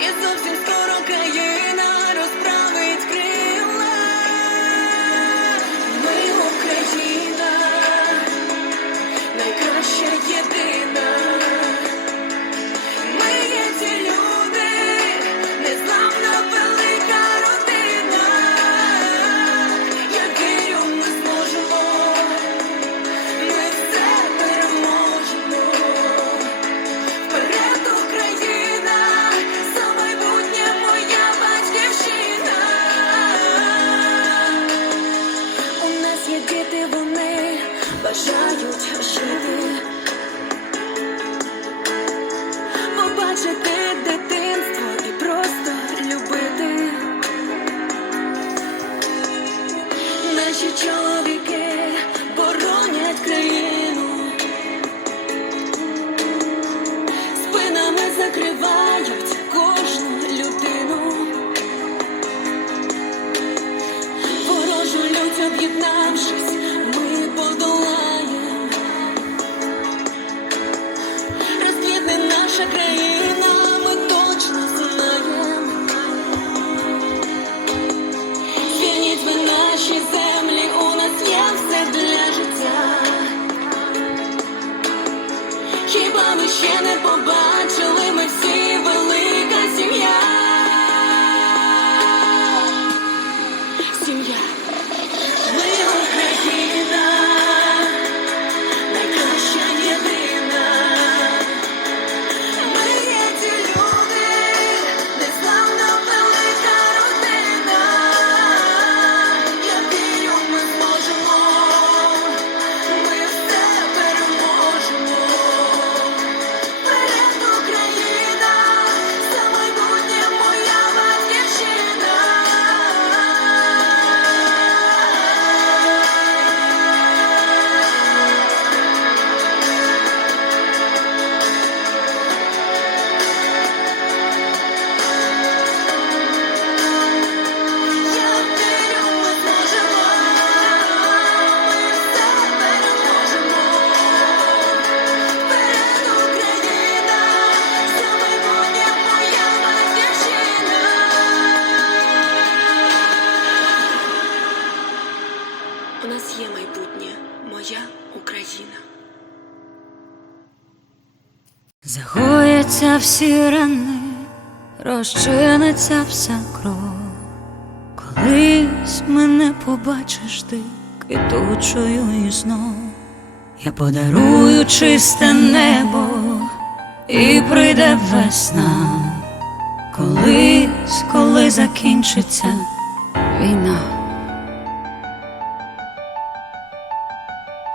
І зовсім скоро країна діти, вони бажають жити. Побачити об'єднавшись, майбутнє, моя Україна. Загояться всі рани, розчиниться вся кров. Колись мене побачиш ти квітучою і знов. Я подарую чисте небо і прийде весна. Колись, коли закінчиться війна.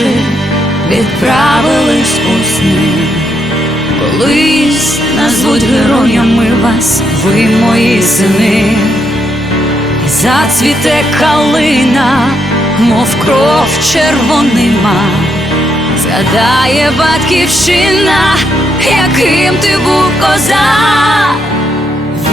Поклавши, відправились у сни. Колись назвуть героями вас, ви мої сини. Зацвіте калина, мов кров червонима. Згадає батьківщина, яким ти був козак.